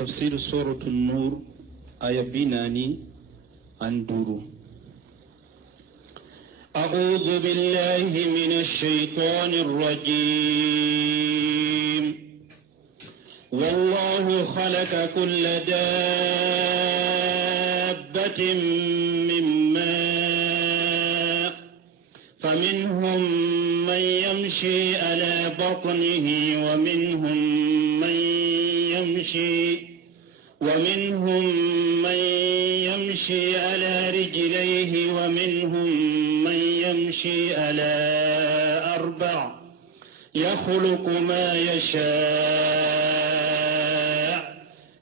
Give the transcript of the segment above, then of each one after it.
تفسير سورة النور آية بناني أندورو. أعوذ بالله من الشيطان الرجيم. والله خلق كل دابة من ماء فمنهم من يمشي على بطنه ومنهم من يمشي على رجليه ومنهم من يمشي على أربع يخلق ما يشاء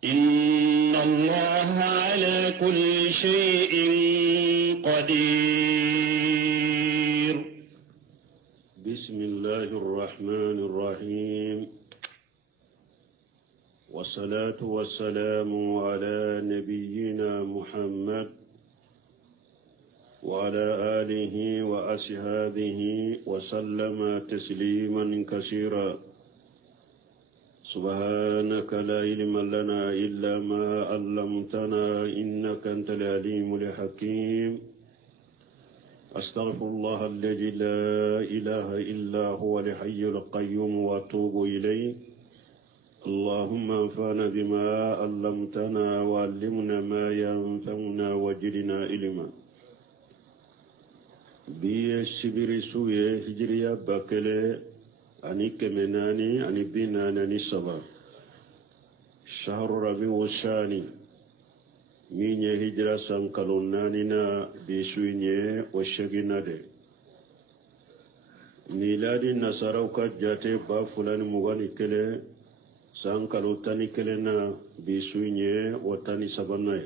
إن الله على كل شيء قدير. بسم الله الرحمن الرحيم، والصلاة والسلام على نبينا محمد وعلى آله وأصحابه وسلم تسليما كثيرا. سبحانك لا علم لنا إلا ما علمتنا إنك أنت العليم الحكيم. أستغفر الله الذي لا إله إلا هو الحي القيوم وأتوب إليه. اللهم انفعنا بما علمتنا وعلمنا ما ينفعنا وزدنا علما. بي سبري سوية هجريا باكلي أني كمناني أني بيناني سبا شهر ربيع الثاني مين هجرة سانكالونانينا بيسويني وشغينا دي ميلادي نصاروكا جاتي بافلان مغاني كلي سانكالو تاني كلنا بيسويني وتاني سباناي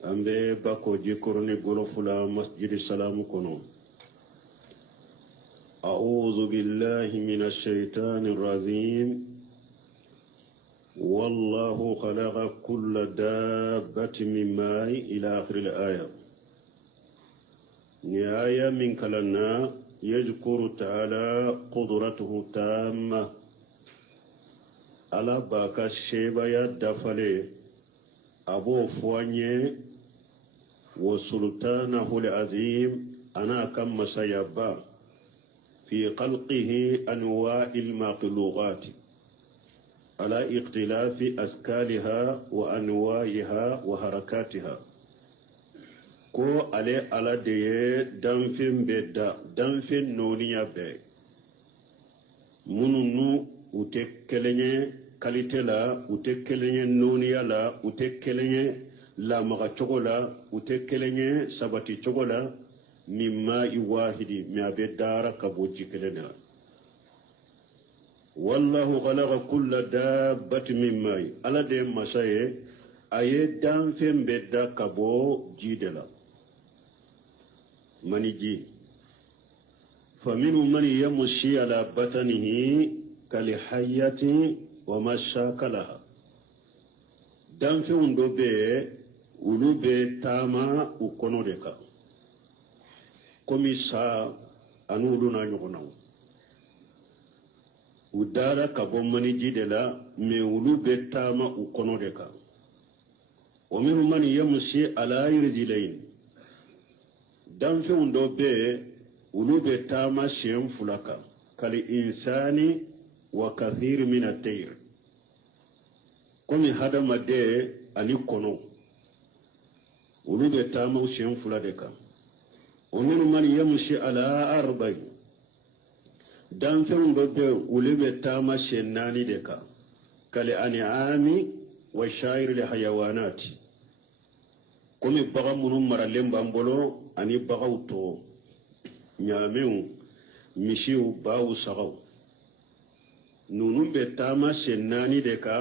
أمبي باكو جيكورني غرفلا مسجد السلام كنو. أعوذ بالله من الشيطان الرجيم. والله خلق كل دابة من ماء إلى آخر الآية. نهاية من كلنا يذكر تعالى قدرته تامة على باكا الشيبة يدفلي أبو فواني وسلطانه العظيم أنا كم سيبا في خلقه أنواع المخلوقات على اختلاف أشكالها وأنواعها وحركاتها. كو على دي دنفن بدا دنفن نونيا بي منو وتكلني qualité la ute kelenye noniya la ute kelenye la maga chogola ute kelenye sabati chogola mimma iwahidi mi abe dara kaboji kelena. wallahu khalaqa kulla dabbatin min ma'i ala de masaye aye danfen bedda kabo jidela maniji faminu man yamshi ala batanihi kalihayati وما شاكلها. دام في وندو بي ولو بي تاما وكونو ديكا كومي سا انولونا نيغوناو ودارا كابوماني جيدلا مي ولو بي تاما وكونو ديكا. ومنهم من يمشي على رجلين. دام في وندو بي ولو بي تاما شيم فلاكا كالإنساني وكثير من الطير كومي هذا مدى أني كونو ولو تامو شيم فلادكا. ومن من يمشي على أربع دام فيهم بده ولو تاما شناني دكا كالأنعام وشاير الحيوانات كومي بغا منو مرالم بامبولو أني بغاو تو نياميو مشيو باو سغاو nunu be tama sennani de ka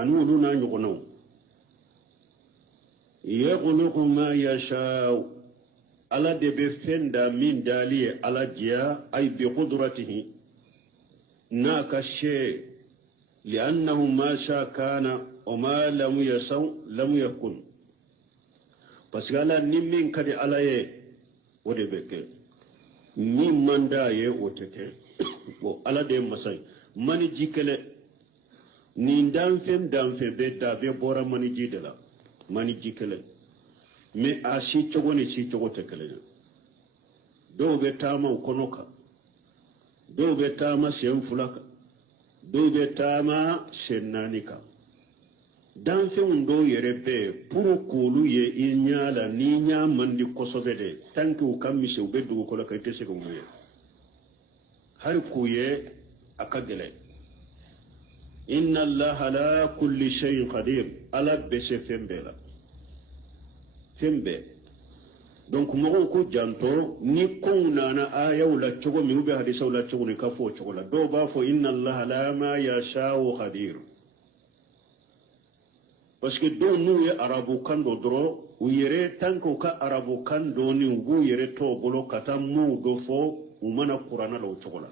anulu na nyugono. yakhluqu ma yasha'u ala de be fenda min dali ala jiya ay bi qudratihi na ka she li'annahu ma sha kana wa ma lam yasau lam yakun. pasgala nimmin kadi ala ye wode beke ni manda ye woteke bo ala de masay mani jikele ni danfe be da be bora mani jidela mani jikele me a si cogo ni si cogo te kele do be tama konoka do be tama sen fulaka do be tama sen nanika danfe undo yere be puru kulu ye inyala ni nya mandi kosobe de tanki u kammise ube dugu kola kay tese ko muye har kuye akagele inna allaha la kulli shay'in qadir ala bese fembela fembe donc mo ko janto ni ko nana aya wala cogo mi ube hadisa wala cogo ni kafo cogo la do ba fo inna allaha la ma yasha'u qadir parce que do nu ye arabu kan do doro u yere tanko ka arabu kan do ni ngu yere to bolo kata mu do fo u mana qur'ana lo cogo la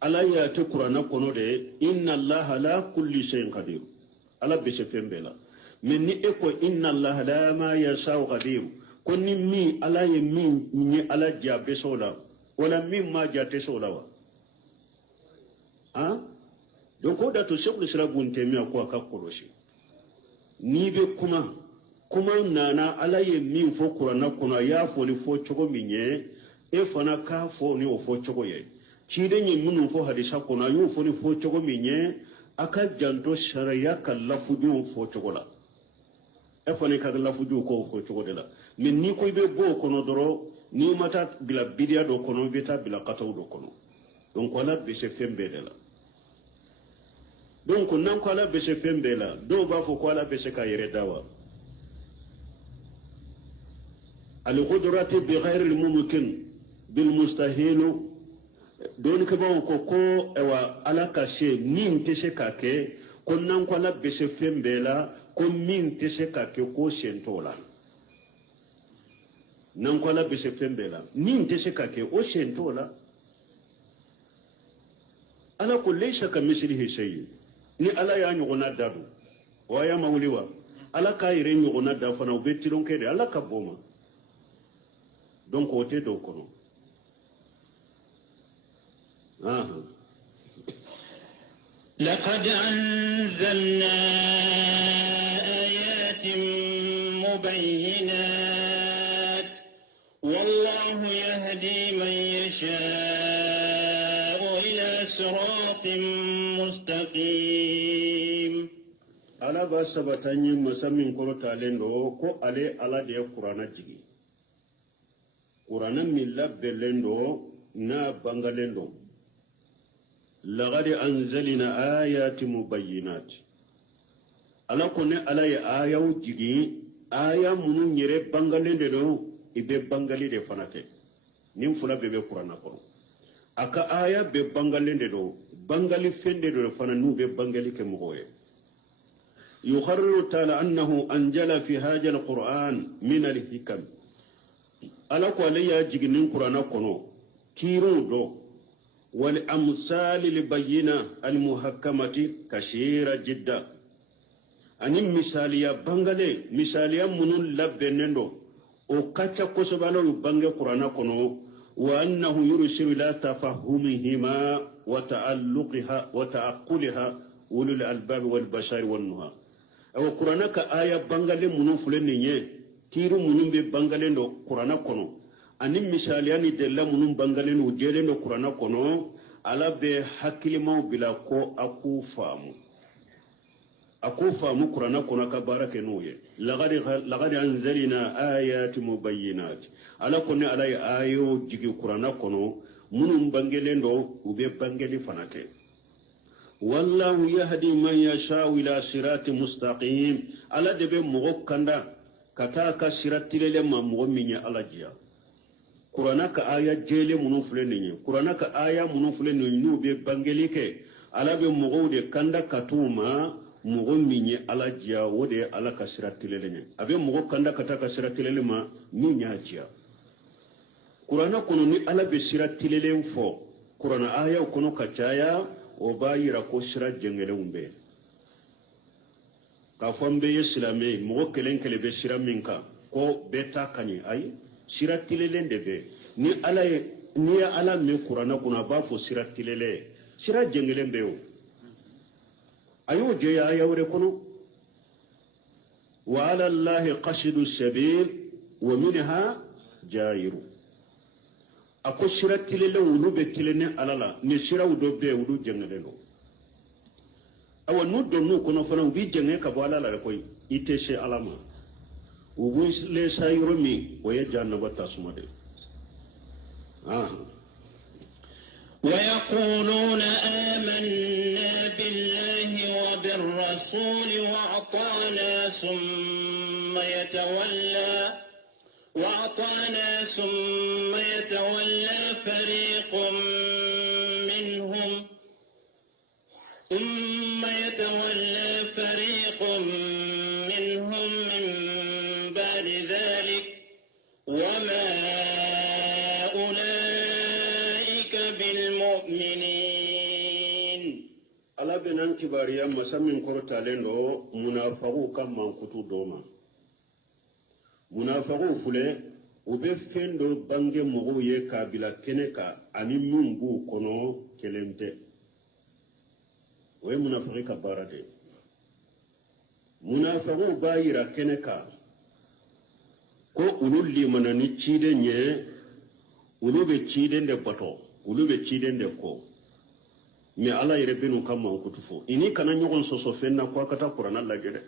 ala ya te qur'ana kono de inna allaha la kulli shay'in qadir ala be se fembela men ni e ko inna allaha la ma yasha'u qadir ko ni mi ala ye mi ni ala jabe sola wala mi ma jate sola wa ha donc ko da to shekul islam bun temiya ko aka koroshi ni be kuma nana ala ye min fo qur'ana kono ya fo ni fo chogo minye e fana ka fo ni o fo chogo ye chide ni munu fo hadisa kono yu fo ni fo chogo minye aka janto sharia ka lafuju fo chogo la e fana ka lafuju ko fo chogo de la min ni ko be bo kono doro ni mata bila bidia do kono beta bila kataw do kono donc wala be se fembe de la donc nan ko ala be se fembe la do ba fo ko ala be se ka yere dawa al qudrati bi ghayr al mumkin bil mustahil don ko ba ko ewa ala ka she nin te se ka ke ko nan ko ala be se fembe la ko min te se ka ke ko shentola nan ko ala be se fembe la nin te se ka ke o shentola ala ko laysa ka mislihi shay ni ala ya nyogona dadu wa ya mawliwa ala ka yire nyogona da fana ubetiron kede ala ka boma donc ote do kono لقد أنزلنا آيات مبينات والله يهدي من يشاء إلى صراط مستقيم ala ba sabatanyi musammin koro talendo ko ale ala de qur'ana jigi qur'ana milla belendo na bangalendo laqad anzalna ayati mubayyinat ala ko ne ala ya ayaw jigi aya munun yere bangalende do ibe bangali de fanate nim fula bebe qur'ana ko aka aya be bangalende do bangali fende do fana nu be bangali ke moye يقرر تعالى أنه أنزل في هذا القرآن من الحكم ألا قولي جنين القرآن كنو كيرون دو والأمثال البينة المحكمة كثيرة جدا أني مثالية بانغالي مثالية منون لبنندو وكاتا كسبالو بانغ القرآن كنو وأنه يرسل إلى تفهمهما وتعقلها أولو الألباب والبشر والنهى أو قرآن كآية بانغالي منون فلنينيه كيرو منون ببانغالي دو قرآن كنو أني مثالياني دلا منون بانغالي نو جيلي دو قرآن كنو على بحكي مو بلا كو أكو فامو قرآن كنو كبارك نويه لغد أنزلنا آيات مبينات على كوني على آيو جيجي قرآن كنو منون بانغالي دو وببانغالي فنكي والله يهدي من يشاء إلى صراط مستقيم على دبي مغو كندا كتاكا صراط لما مغو مني على جيا قرآنك آية جيلي منو فلنيني قرآنك آية منو فلنيني نو بي بانجليك على بي مغو دي كندا كتوما مغو مني على جيا ودي على كصراط لما أبي مغو كندا كتاكا صراط لما مني جيا قرآن كنو ني على بي صراط لما فو قرآن آية كنو كتايا o ba yira ko sira jengelewum be ka fombe islami mo kelen kele be sira minka ko beta kani ay sira tilelen de be ni ala me qur'ana kuna ba fo sira tilele sira jengelen be o ayo je ya yawre kono wa ala allahi qasidu sabil wa minha jairu ako siratile le wulu be tilene alala ni siraw do be wulu jengale lo awa nu do nu kono fana ubi jenge ka bo alala koy ite she alama ubu le sayro mi o ye jannaba tasumade ويقولون آمنا بالله وبالرسول وأطعنا ثم يتولى فريق منهم من بعد ذلك وما أولئك بالمؤمنين. ala benan kibariya masamin kortalen do munafiqu kam man kutu doma munafiqu fule ube fendo bange mogo ye kabila keneka ani mungu kono kelente we munafiqi ka barade munafiqu bayira keneka ko ululli manani cide nye ulube cide de bato ulube cide de ko mi ala yere benu kam man kutufo ini kana nyogon soso fenna ko kata qur'an la gede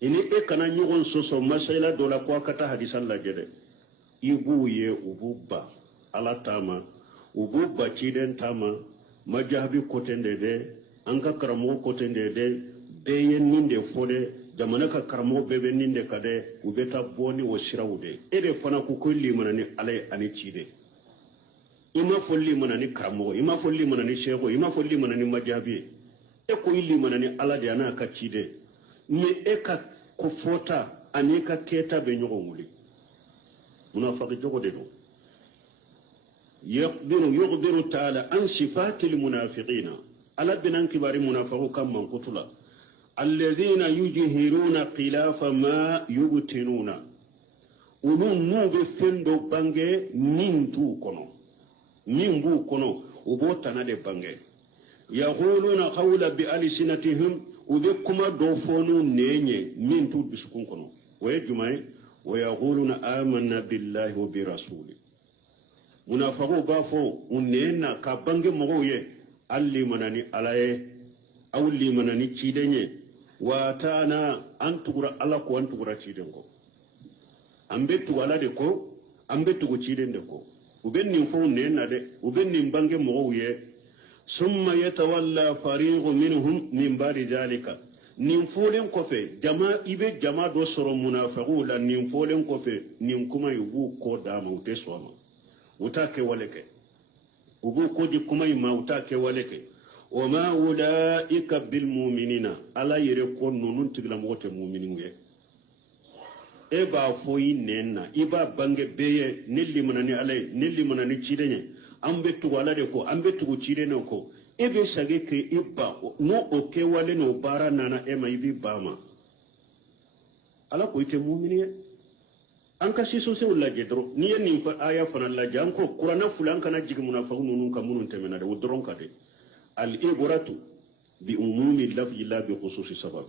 ini e kana nyogon soso masaila dola ko kata hadisan la gede ibuye ububba ala tama ububba ciden tama majahabi kotende de anka karamo kotende de beyen ninde fode jamana ka karamo bebe ninde kade ubeta boni wo shirawude ede fana ku kulli manani alay ani cide ima folli manani karamo ima folli manani shego ima folli manani majahabi e ko illi manani ala de ana ka cide ni e ka ko fota ani ka keta be nyogo muli منافق جودو يخبر تعالى عن صفات المنافقين على بنان كبار منافقو كم من قتلا الذين يجهرون خلاف ما يبتنون ولون نوب فندو بانجي نينتو كونو نينبو كونو وبوتنا دي بانجي يقولون قولا بألسنتهم وبكما دوفونو نيني نينتو بسكون كونو ويجمعي ويقولون آمنا بالله وبرسوله منافقو بافو ونينا كبانج مغوية اللي مناني عليه أو اللي مناني تشيدني واتانا أنتغرا ألاكو أنتغرا تشيدنكو أمبتو على دكو أمبتو تشيدن دكو وبني فو نينا دي وبني مبانج مغوية ثم يتولى فريق منهم من بعد ذلك nin folen kofe jama ibe jama do soro munafiqu la nin folen kofe nin kuma yubu ko dama ute soma utake waleke ubu ko di kuma ma utake waleke wama ulaika bil mu'minina ala yere ko nonun tigla mote mu'mininge e ba foyi nenna iba bange beye nilli manani alay nilli manani cidenye ambe tu wala de ko ambe tu cidene ko ebe sage ke ibba no oke wale no bara nana ema ibi bama ala ko ite mu'miniye an ka siso se wala jedro ni yen fa aya fana la jam ko qur'ana fulan kana jigi munafiqun nun ka munun temena de wodron ka de al ibratu bi umumi lafzi la bi khususi sabab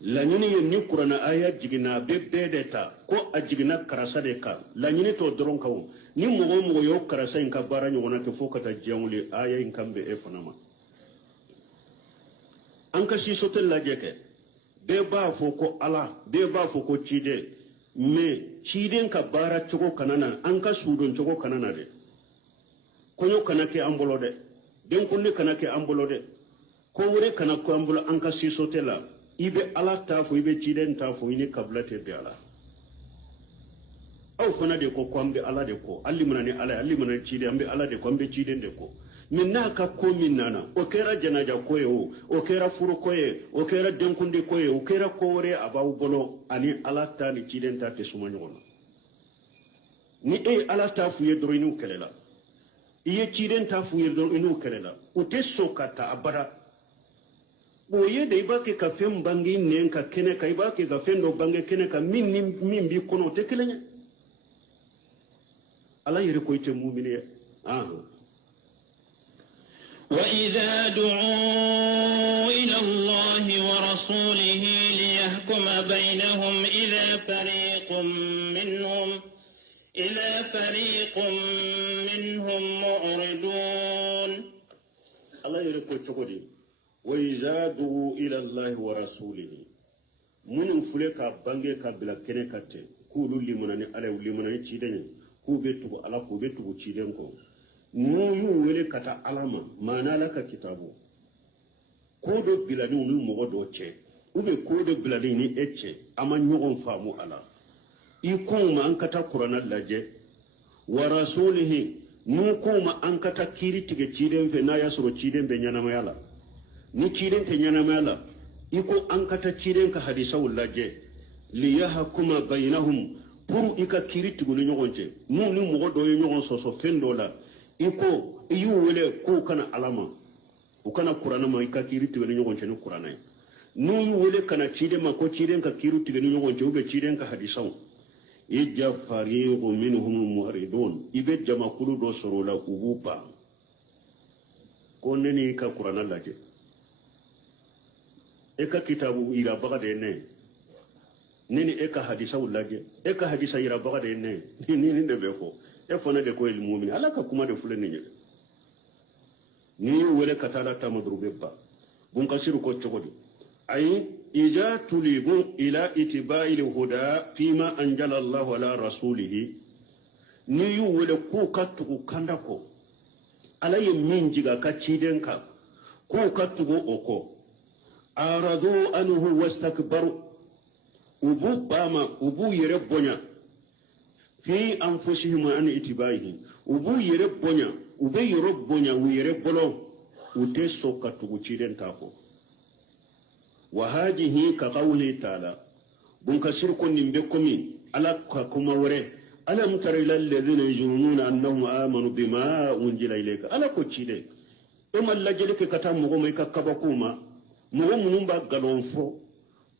la nyini yen ni qur'ana aya jigina bebbe de ta ko ajigina karasa de ka la nyini to doron kawo ni mogo yo karasa in ka bara nyona ke fokata jangule aya in kambe e fanama an ka si sotel la jeke be ba foko ala be ba foko cide me ciden ka bara chogo kanana an ka sudon chogo kanana de konyo kanake ambolo de den kunne kanake ambolo de ko wure kana ko ambolo an ka si sotela ibe ala tafo ibe ciden tafo ini kablate be ala aw fana de ko ambe ala de ko alli munani ala alli munani cide ambe ala de ko ambe cide de ko minna ka ko minnana o kera janaja ko yo o kera furu ko ye o kera denkunde ko ye o kera ko wore abaw bolo ani ala ta ni cide ta te suma nyono ni e ala ta fu ye dorinu kelela iye cide ta fu ye dorinu kelela o te sokata abara bo ye de ibake ka fem bangi nen ka kene ka ibake ka fendo bangi kene ka min bi kono te kelenya ala yere ko ite mu'miniye وإذا دعوا ورسوله ليحكم بينهم إذا فريق منهم معرضون. الله يقول تقولي وإذا دعوا إلى الله ورسوله من فلك بانجي كبلا كنكته كولو لمناني على لمناني تشيدني كوبتو على كوبتو تشيدنكو نيو ولي كتا علامة ما نالك كتابو كودو بلاني ونو مغدو تشي ube كودو بلاني ني اتشي أما نيوغن فامو على يكون أنكتا قرآن اللجي ورسوله نوكوما أنكتا كيري تيجي تشيدن في نايا سرو تشيدن بنيانا ميالا ni ciren ta nyana mala iko an kata ciren ka hadisa wallaje li yahkuma bainahum pour ika kiriti gulu nyogonje mu ni mo do nyogon soso fendola iko yu wele ko kana alama o kana qur'ana ma ika kiriti gulu nyogonje ni qur'ana nu yu wele kana ciden ma ko ciden ka kiriti gulu nyogonje ube ciden ka hadisa ija fariqu minhum mu'ridun ibe jama kulu do sorola ubupa ko neni ka qur'ana laje eka kitabu ira baga de ne nini eka hadisa ulaje eka hadisa ira baga de ne nini de beko e fona de ko el mu'min alaka kuma de fulen ni ni wele katala tamadru bebba bun kasiru ko chogodi ay ija tulibu ila itibai huda fima anjala Allah ala rasulihi ni yu wele ku katugo kandako alaye minjiga ka cidenka ku katugo oko أرادوا أنه واستكبروا أبو باما أبو يربونا في أنفسهم عن اتباعه أبو يربونا أبو يربونا ويربولو وتسو كتوغوشيدن تاكو وهذه كقوله تعالى بنكسر كن نمبكمي على كما وري ألم تر إلى الذين يظنون أنهم آمنوا بما أنزل إليك ألا كوشيدن إما اللجلك كتامهم كبكوما mogo munum ba galon fo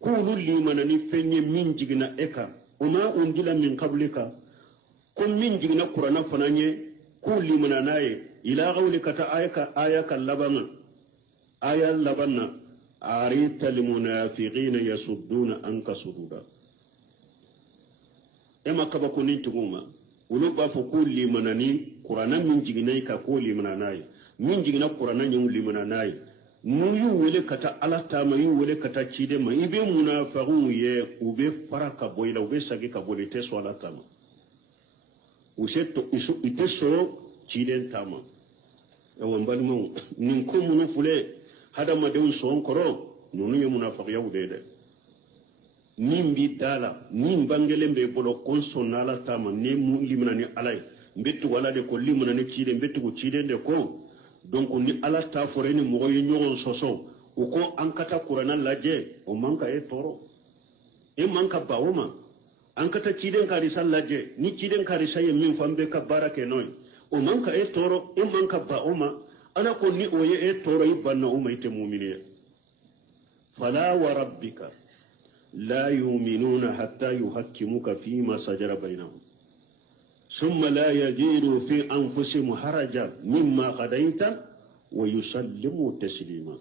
kulu limana ni fenye min jigina eka uma undila min qablika kun min jigina qur'ana fananye kulu limana naye ila qawlika ta ayaka labana aya labana arita lil munafiqina yasudduna anka sududa ema kaba ko ni tuguma ulu ba fo kulu limana ni qur'ana min jigina ka kulu limana naye min jigina qur'ana nyum limana naye nu yu wele kata ala tama yu wele kata chide ma ibe munafiqun ye ube faraka boyla ube sagi ka bolite so ala tama useto isu iteso chide tama ewa mbalimo nin ko munu fule hada ma de son koro nunu ye munafiq ya udede nin bi dala nin bangele mbe bolo konsonala tama ne mu limna ni alay mbetu wala de ko limna ni chide mbetu ko chide de ko donc ni ala ta fore ni mo yi nyogon soso o ko an kata qur'ana laje o manka e toro e manka bawoma an kata ciden ka risal laje ni ciden ka risaye min fambe ka barake noy o manka e toro e manka bawoma ana ko ni o ye e toro ibanna o mayte mu'miniya fala wa rabbika la yu'minuna hatta yuhakkimuka fima sajara bainahum ثم لا يجدوا في أنفسهم حرجا مما قضيت ويسلموا تسليما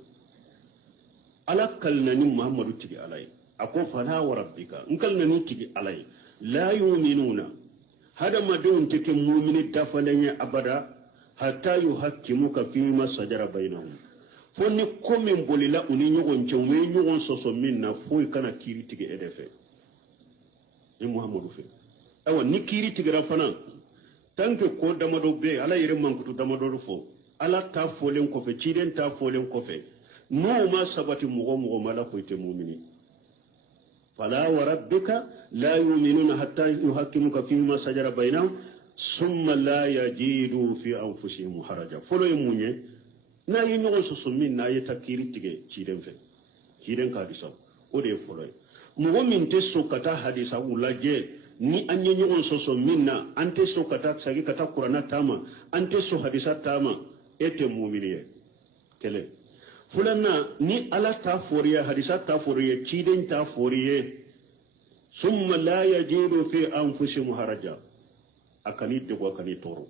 على كلنا محمد تجي علي أقول فلا وربك إن كلنا تجي علي لا يؤمنون هذا ما دون تك مؤمن دفلني أبدا حتى يحكموك فيما شجر بينهم فني كم بوللا أني نيجون جوي نيجون سوسمينا فوي كنا كيري تجي أدفع محمد في awa ni kiri tigira fana tanke ko damado be ala yere mankutu damado fo ala ta folen ko fe ciden ta folen ko fe no ma sabati mugo mala ko ite mu'mini fala wa rabbika la yu'minuna hatta yuhakkimuka fima sajara bainahum summa la yajidu fi anfusihim haraja folo yemunye na yi no so summin na yi takiri tige ciden fe ciden ka disa o de folo mugo min te so kata hadisa ulaje ni anye nyogon soso minna ante so kata sagi kata qur'ana tama ante so hadisa tama ete mu'miniye kele fulanna ni ala ta foriya hadisa ta foriya ciden ta foriye summa la yajidu fi anfusihim haraja akani de ko akani toro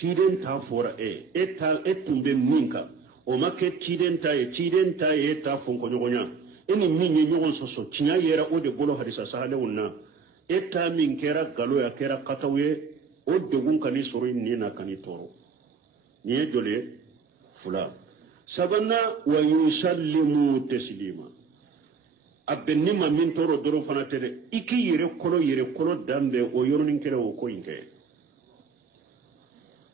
ciden ta fora etumbe minka o make ciden taye ta fonko nyogonya eni minye nyogon soso tinya yera o de bolo hadisa sahale wonna eta min kera galo ya kera katawe o de gun kani soro ni na kani toro nye jole fula sabana wa yusallimu taslima abenni ma min toro doro fana tere iki yere kolo dambe o yoronin kere o ko inke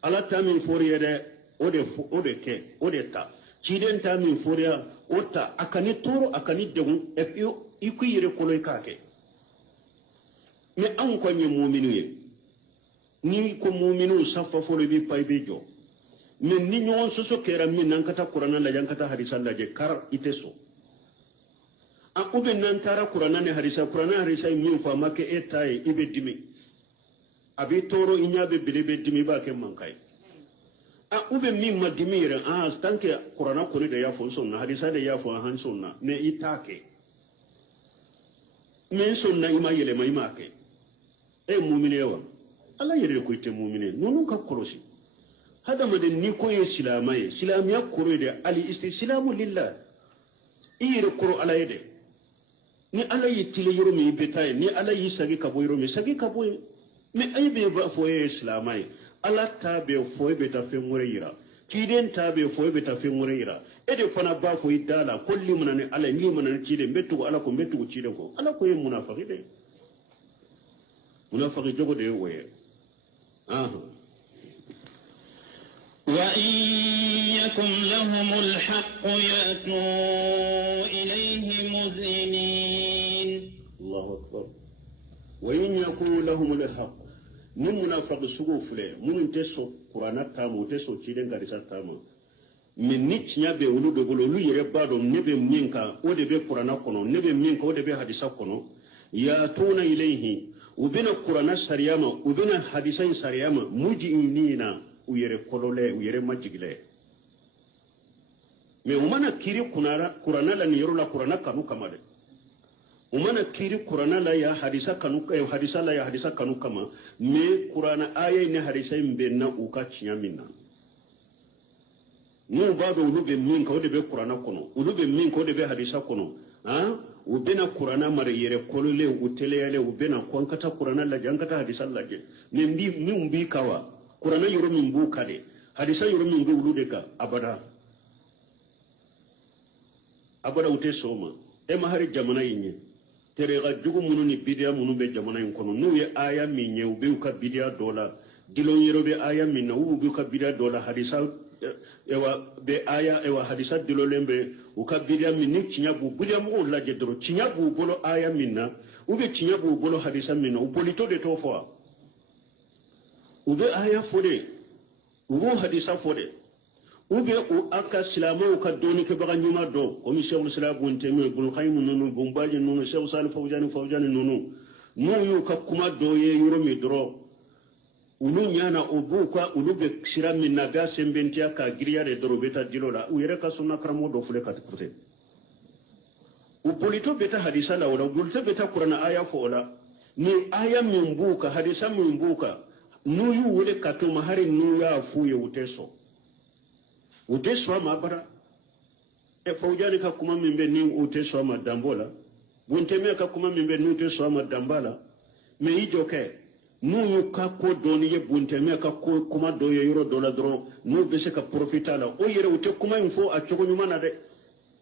ala ta min foriyede o de ke o de ta ciden ta min foriya o ta akani toro akani degun iku yere kolo ikake me an ko nye mu'minu ye ni ko mu'minu safa folo bi pay be jo men ni nyon soso kera min nan kata qur'ana la jan kata hadisa la je kar iteso a ube nan tara qur'ana ne hadisa min fa make etaye ibe dimi abi toro inyabe bilebe dimi ba ke mankai a ube min madimi yere a stanke qur'ana ko da ya fo sunna hadisa da ya fo han sunna ne itake men sunna ima yele mai make e mu'minewa Allah yere ko ite mu'mine nonu ka korosi hada maden ni ko ye silamiya koro de ali istislamu lillah ire koro ala yede ni ala yitile yoro mi betaye ni ala yi sagi ka boyro mi sagi ka boy mi aybe ba fo ye islamai ala tabe fo be ta fe mureyira kiden tabe fo be ta fe mureyira ede fana ba fo idala kulli munane ala ni munane cide bettu ala ko bettu cide ko ala ko ye munafiqi de munafiqi jogo de woye وإن يكن لهم الحق يأتوا إليه مذعنين الله أكبر وإن يكن لهم الحق من منافق سقوف له من تسو قرآن تامو تسو تيدن كاريسا تامو من نتنيا بولو بولو يربادو نبي منكا ودبي قرآن كونو نبي منكا ودبي حديثا كونو يأتون إليه وبين قرآن سرياما وبين حديثين سرياما مجئنين uyere kolole uyere majigile me umana kiri kurana la niyoro la kurana kanu kamade umana kiri kurana la ya hadisa kanu hadisa la ya hadisa kanu kama me kurana aya ne hadisa imbenna uka chinyamina nu bado ulube min ka odebe kurana kono ulube min ka odebe hadisa kono ubena kurana mare yere kolole utele yale ubena kwankata kurana la jankata hadisa la je ne mbi kawa kurana yoro min bu kade hadisa yoro min bu wulude ka abada ute soma e ma hari jamana yinye tere ga jugu munu ni bidia munu be jamana yin kono nu ye aya min ye ube ka bidia dola dilon yero be aya min na ube ka bidia dola hadisa ewa be aya ewa hadisa dilolembe uka bidia min ni chinya bu bidia mu la je doro chinya bu bolo aya min na ube chinya bu bolo hadisa min na ubolito de to fo ube aya fode ubo hadisa fode ube o aka silamo ka doni ke baga nyuma do o mi shaykhul islam bun temi bun qayyim nunu bun baji nunu shaykh salih fawjani nunu yu ka kuma do ye yoro mi dro ulu nyana obu ka ulu be sira min na ga sembentia ka griya de dro beta dilola u yere ka sunna kramo do fule ka tkurte u polito beta hadisa la wala bulta beta qur'ana aya fo wala ni aya min buka hadisa min buka nu yu wule katuma hari nu ya fuye uteso ma bara e fawjani ka kuma mimbe ni uteso ma dambola bunteme ka kuma mimbe ni uteso ma dambala me ijoke nu yu ka ko doni ye bunteme ka ko kuma do ye yoro dola dro nu be se ka profita la o yere ute kuma info a chogo nyuma na de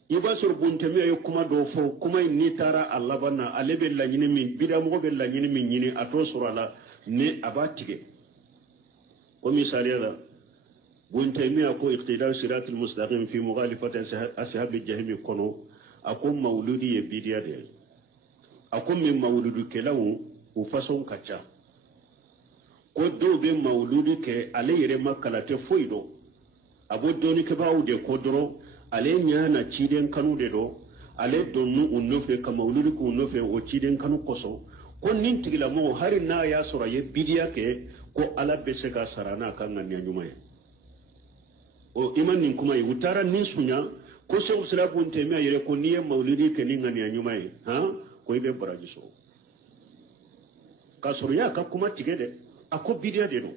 iba sur bunteme ye kuma do fo kuma ni tara Allah bana alebe la nyini min bidamo be la nyini min nyini ato surala ne abatige ko misaliya la buntaymiya ko iqtidar siratul mustaqim fi mughalifati ashab al-jahim kono akum mauludi ye bidiya de akum min mauludu kelawu u fason kacha ko do be mauludu ke ale yere makalate foido abo doni ke bawo de kodro ale nyana ciden kanu de do ale donu unnofe ka mauludu ko unnofe o ciden kanu koso ko nin tigila mo hari na ya sura ye bidiya ke ko ala be se ka sarana kan nan nyuma ye o iman nin kuma yi utara nin sunya ko se usra bunte me yere ko niye maulidi ke nin nan nyuma ye ko ibe baraji so ka surya ka kuma tigede ako bidiya de no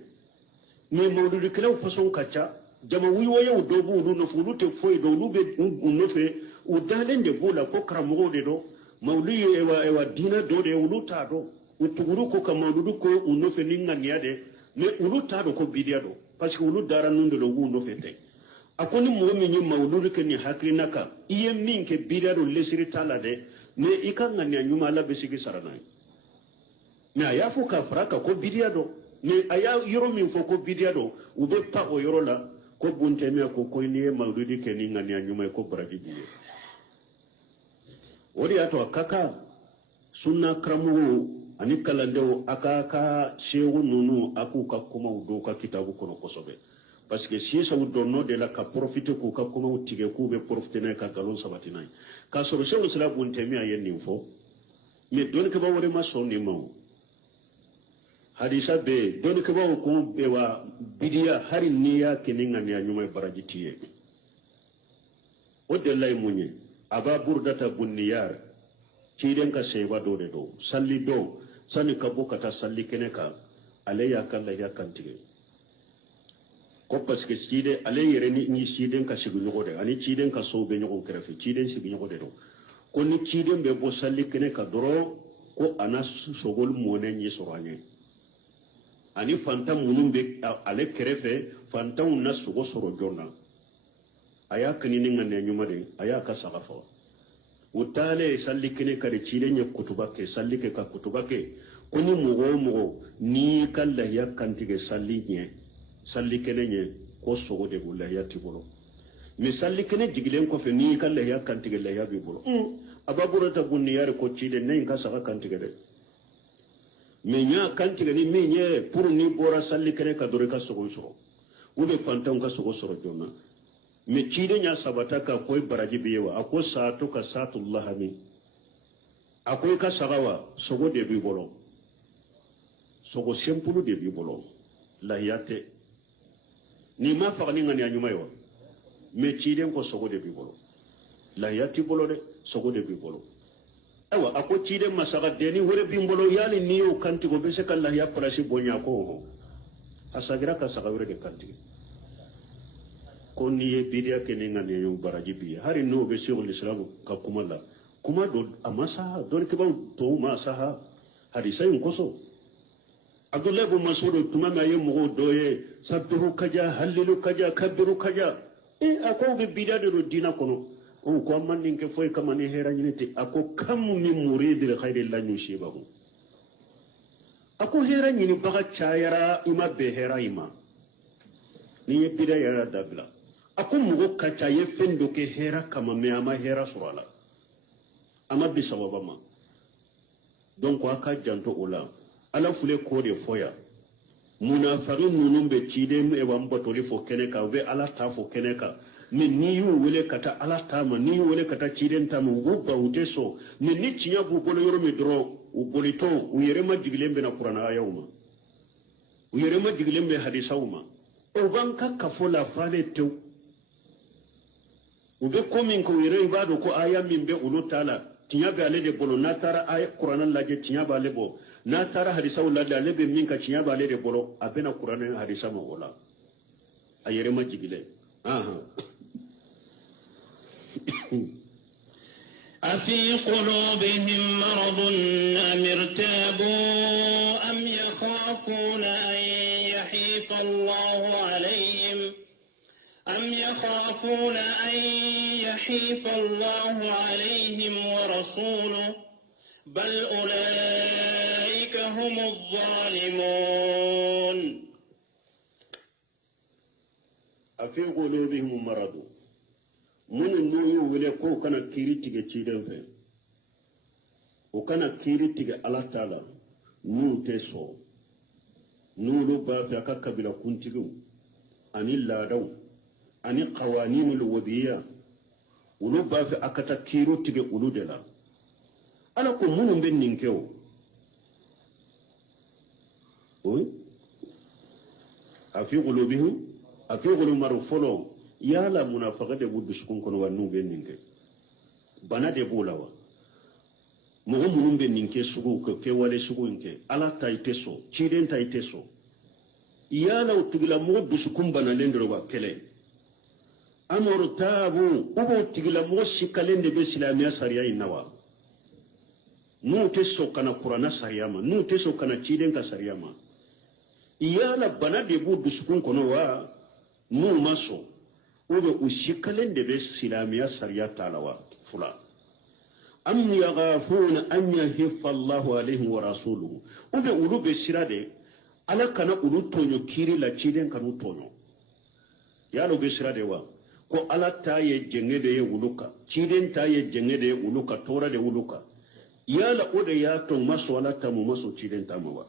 ni maulidi kala fason kacha jama wiwoya do bu lu no fulu te foy do lu be no fe u dalen de bula ko karamo de do mawli ewa dina do de uluta do utuguru ko ka mawludu ko no fe ninga niade me uluta do ko bidia do parce que ulu dara nundo do wu no fe te akoni mo mi ni mawludu ke ni hakrinaka iye min ke bidia do lesiri tala de me ikanga ni nyuma la besigi sarana me aya fu ka fraka ko bidia do me aya yoro min fo ko bidia do ube pa o yoro la ko bunte me ko ni mawludi ke ni ngani nyuma ko braji biye wodi ato kaka sunna kramu ani kalandew akaka shewu nunu aku ka kuma do ka kitabu kono kosobe parce que si ça vous donne de la ka profiter ko ka kuma utige ku be profiter na ka galon sabati nay ka so shewu sala bunte mi ayen info mais don ka ba wore ma sonni maw hadisa be don ka ba ko be wa bidiya hari niya keninga ni anyuma baraji tiye o de lay munye aba burdata bunniyar ciden ka seba do de do salli do sani ka bukata salli kene ka ale ya kala ya kantige ko parce que cide ale yere ni ciden ka sigu nyogo de ani ciden ka so be nyogo krefe ciden sigu nyogo de do ko ni ciden be bo salli kene ka doro ko ana sogol mone ni soranye ani fantam munum be ale krefe fantam na sugo soro jonna aya kanini ngane nyuma de aya ka sagafa utale salli kene kare chire nya kutubake salli ke ka kutubake kuni mugo ni kala ya kantige salli nye salli kene nye ko sogo de bulla ya tibolo mi salli kene jigilen ko fe ni kala ya kantige la ya bibolo ababura ta bunni yare ko chire ne ka saga kantige de me nya kantige ni me nye pour ni bora salli kene ka dore ka sogo soro ube fantam ka sogo soro jonna me cide nya sabata ka koy baraji biyewa ako saatu ka saatullah mi akoy ka sagawa sogo de bi bolo sogo sempulu de bi bolo la yate ni ma fa ni ngani anyuma yo me cide ko sogo de bi bolo la yati bolo de sogo de bi bolo awa ako cide masaga de ni wore bi bolo yali ni o kanti go be se kala ya prasi bonya ko asagira ka saga wore de kanti koni ye bidia keninga ne yo baraji bi hari no be sheikhul islam ka kumala kuma do amasa don ke ba to ma saha hari sai koso abdullah ibn mas'ud tuma ma ye mo doye sabbiru kaja halilu kaja kabiru kaja ako be bidia do dina kono on ko man nin ke foy kama ne hera nyinete ako kam min muridil khairil lan yushibahu ako hera nyini baga chayara ima be hera ima ni ye bidia yara dabla ako mugo kacha ye fendo ke hera kama me ama hera surala ama bisababa ma donc aka janto ola ala fule ko de foya munafiqun nunum be cide e wam batoli fo keneka be ala ta fo keneka ni yu wele kata ala ta ma ni wele kata cide ntamu go ba uteso ni cinya bu bolo yoro mi dro u bolito u yere ma diglembe na qur'ana ayuma u yere ma diglembe hadisa uma o banka kafola fale tew ube komin ko yere ibado ko aya min be ulu tala tinya be ale de bolo na tara ay qur'an laje tinya ba lebo na tara hadisa wala de ale be min ka tinya ba ale de bolo abena qur'an hadisa ma wala ayere ma jigile aha أفي قلوبهم مرض أم ارتابوا أم يخافون أن يحيف الله عليهم ورسوله بل أولئك هم الظالمون أفي قلوبهم مرض من النوي ولكو كان كيريتي تشيدن في وكان كيريتي الله تعالى نو تسو نو لبا في أكاكبلا كنتيجو أني اللادو أني قوانين الوبية ولبا في أكاتا كيريتي ولودلا أنا كم من بينكيو وي أفي قلوبهم أفي قلوب مرفولو يا لا منافقة بود بسكون كن ونو بينك بنا دبولا وا مهم من بينك سكوك كوالي سكونك على تايتسو تشيدن تايتسو يا لا وتقول مو بسكون بنا لندروا كله amurtabu ubo tigila mo shikalende be silamiya sariya inawa nu te sokana qur'ana sariya ma nu te sokana ciden ka sariya ma iyala bana de bu dusukun kono wa nu maso ubo ushikalende be silamiya sariya talawa fula am yaghafuna an yahifa Allahu alaihim wa rasuluhu ubo ulu be sirade ala kana ulu tonyo kiri la ciden kanu tonyo yalo be sirade wa ko ala ta ye jengede ye wuluka ciden ta ye jengede ye wuluka tora de wuluka yala ode ya to maso ala ta mu maso ciden ta mawa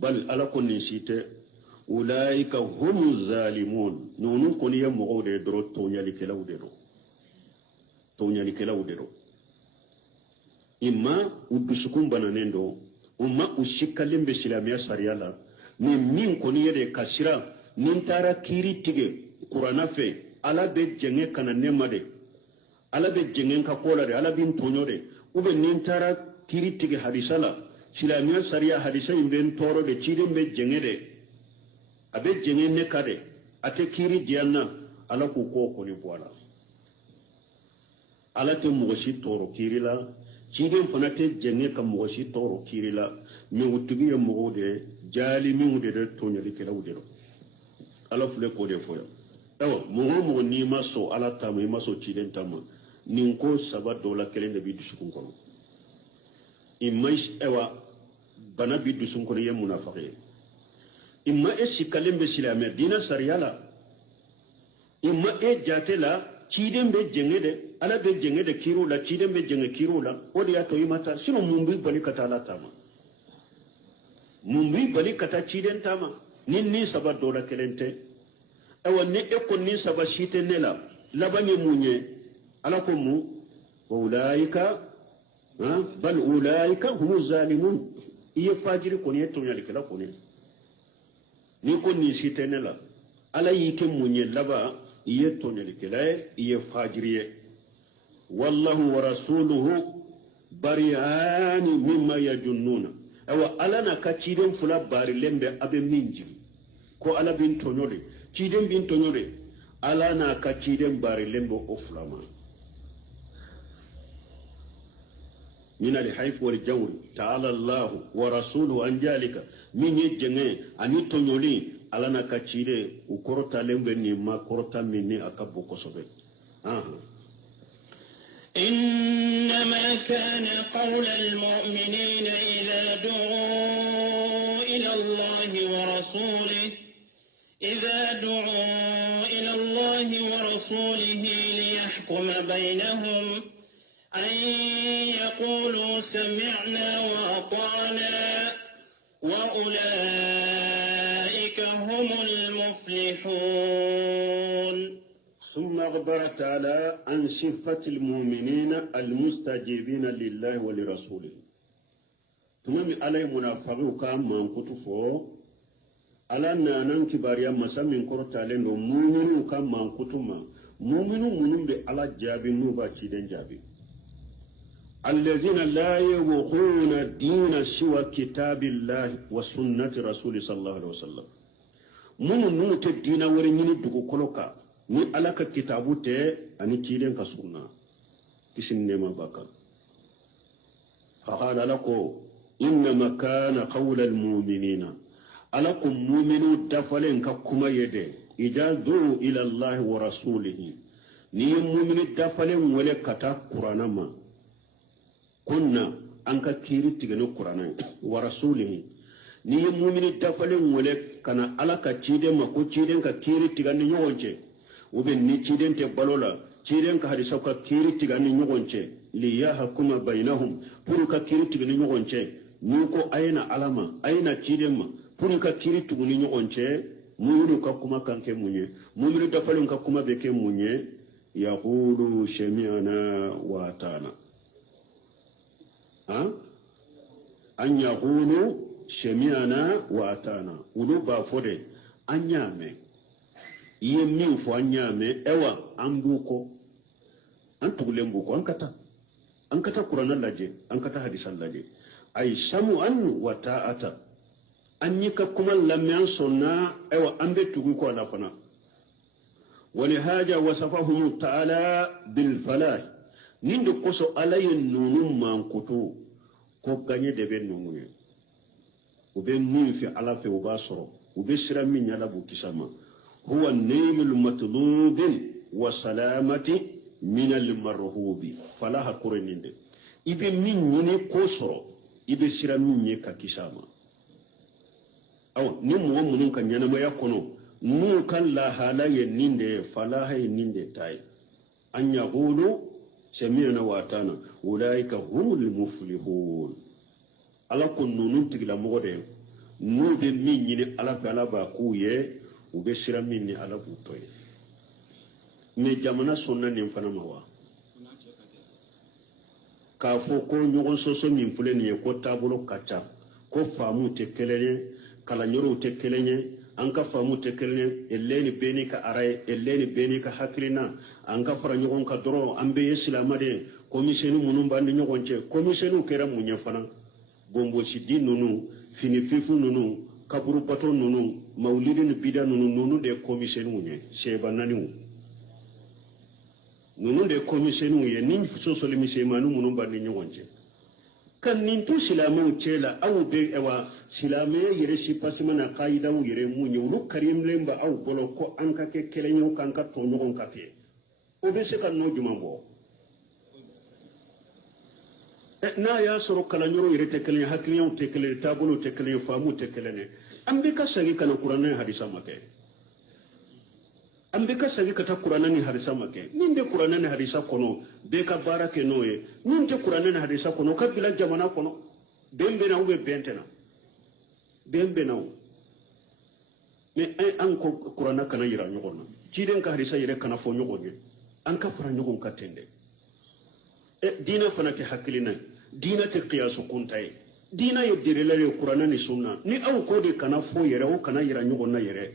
bal ala ko ni site ulaika humuz zalimun nunu ko ni mo ode dro to nyali kela udero imma udusukum bananendo umma ushikalembe silamiya sariyala ni min ko ni yede kasira nin tara kiri tige qur'ana fe ala be jenge kana nemade ala be jenge ka kola de ala bin tonyo de ube nin tara kiri tige hadisala silamiya sariya hadisa imben toro de chiden be jenge de abe jenge ne kade ate kiri dianna ala ku ko ni boala ala te moshi toro kiri la chiden fana te jenge ka moshi toro kiri la me wutugi ye mogode jali mi wude de tonyo de kala wudero ala fule ko de foya ewa mogo ni maso ala tama maso ciden tama nin ko saba dola kelen de bi dusukun kono imma ewa bana bi dusukun kono ye munafaqe imma sikalen be silame dina sariyala imma jatela ciden be jengede ala be jengede kiro la ciden be jenge kiro la odi ya to imata sino mumbi bali kata ala tama mumbi bali kata ciden tama ni saba dola kelente awa ne ekon ni saba shite nela labanye munye ala ko mu ulaika bal ulaika hum zalimun iye fajiri ko ne to nyali kala ko ne ni ko ni shite nela ala yike munye laba iye to nyali kala iye fajiriye wallahu wa rasuluhu bari'ani mimma yajunnuna awa ala na ka ciden fula bari lembe abe minji ko ala bin tonyode ciden bin tonyode ala na ka ciden bari lembe o fulama min al hayf wal jawl ta'ala Allah wa rasuluhu an jalika min yejenge ani tonyoli ala na ka cide u korota lembe ni ma korota minni akabbo kosobe إنما كان قول المؤمنين إذا دعوا إلى الله ورسوله ليحكم بينهم أن يقولوا سمعنا وأطعنا وأولئك هم المفلحون. ثم أخبر تعالى عن صفة المؤمنين المستجيبين لله ولرسوله. ثم علي منافقون كان من كتفه على نانان كباريا مسامين كرتالين ومؤمنون كان من كتما مؤمنون منهم على جابين نوبا تشيدين جابين الذين لا يوقون الدين سوى كتاب الله وسنة رسول صلى الله عليه وسلم من نوت الدين ورنين دقو كلوكا ni alaka kitabu te ani ciiden ka sunna kisin nema baka faqala lako innama kana qawla almu'minina alakum mu'minu dafalen ka kuma yede ijadu ila Allah wa rasulihi ni mu'minu dafalen wale kata qur'ana ma kunna anka kiri tigano qur'ana wa rasulihi ni mu'minu dafalen wale kana alaka ciiden ma ko ciiden ka kiri tigano yonje وبن نيتشيدن تبالولا تشيدن كهدي سوكا كيري تيغاني نيغونچه ليحكم بينهم بوركا كيري تيغاني نيغونچه نيكو اينا علامه اينا تشيدن بوركا كيري تيغاني نيغونچه مولو كاكوما كانكي مونيه مولو دافالون كاكوما بكي مونيه يقولوا سمعنا واتانا ان يقولوا سمعنا واتانا ولو بافودي انيامه iye min fo anyame ewa ambuko antugule mbuko ankata qur'an laje ankata hadisan laje ay samu an wa ta'ata anyika kuma lamyan sonna ewa ambe tugu ko ala fana ولهذا وصفهم تعالى بالفلاح نند قصو علي النون من قطو كوكاني دبن نوني وبين مين في على في وباصره وبسر من يلبو كسما هو النيل المطلوب وسلامة من المرهوب فلاح قرنين دي ibe min ñini ko soro ibe sira min ye ka kisama aw ni mo mun kan ñanama yakono nu kan la hala ye ninde falaha ye ninde tay an yaqulu sami'na wa atana ulaika humul muflihun ala ko nunun tigla mo de nu de min ñini ala bala ba ku ye ube sira min ni ala bu toy me jamana sonna ni fana mawa k'a fɔ ko ɲɔgɔn sɔsɔ min filɛ nin ye ko taabolo ka ca ko faamu tɛ kelen ye kalanyɔrɔw tɛ kelen ye an ka faamu tɛ kelen ye elle ni bɛɛ n'i ka ara ye elle ni bɛɛ n'i ka hakilina an ka fara ɲɔgɔn kan dɔrɔn an bɛɛ ye silamɛ de ye komisɛniw minnu b'an ni ɲɔgɔn cɛ komisɛniw kɛra mun ye fana bonbonsidi ninnu finififu ninnu kaburubato ninnu mawulidi ni bida ninnu de ye komisɛniw ye sɛba naaniw nunu de komisɛniw ye ni sosoli misɛmanu minnu b'an ni ɲɔgɔn cɛ ka nin to silamɛw cɛ la aw bɛ silamɛya yɛrɛ sipasima na kayidaw yɛrɛ mun ye olu karilen bɛ aw bolo ko an ka kɛ kelen ye k'an ka tɔn ɲɔgɔn ka kɛ o bɛ se ka nɔ jumɛn bɔ n'a y'a sɔrɔ kalanyɔrɔ yɛrɛ tɛ kelen ye hakiliyaw tɛ kelen ye taabolow tɛ kelen ye faamuw tɛ kelen ye an bɛ ka segin ka na kuranɛ hadisa ma kɛ an bɛ ka segin ka taa kuranɛ ni hadisa ma kɛ min bɛ kuranɛ ni hadisa kɔnɔ bɛɛ ka baara kɛ n'o ye min tɛ kuranɛ ni hadisa kɔnɔ o ka bila jamana kɔnɔ bɛn bɛ na ou bien bɛn tɛ na bɛn bɛ na o mais an ko kuranɛ kana yira ɲɔgɔn na ciden ka hadisa yɛrɛ kana fɔ ɲɔgɔn ye an ka fara ɲɔgɔn ka ten dɛ diinɛ fana tɛ hakilina ye diinɛ tɛ qiyasu kunta ye diinɛ ye dirila ye kuranɛ ni sunna ni aw ko de kana fɔ yɛrɛ o kana yira ɲɔgɔn na yɛrɛ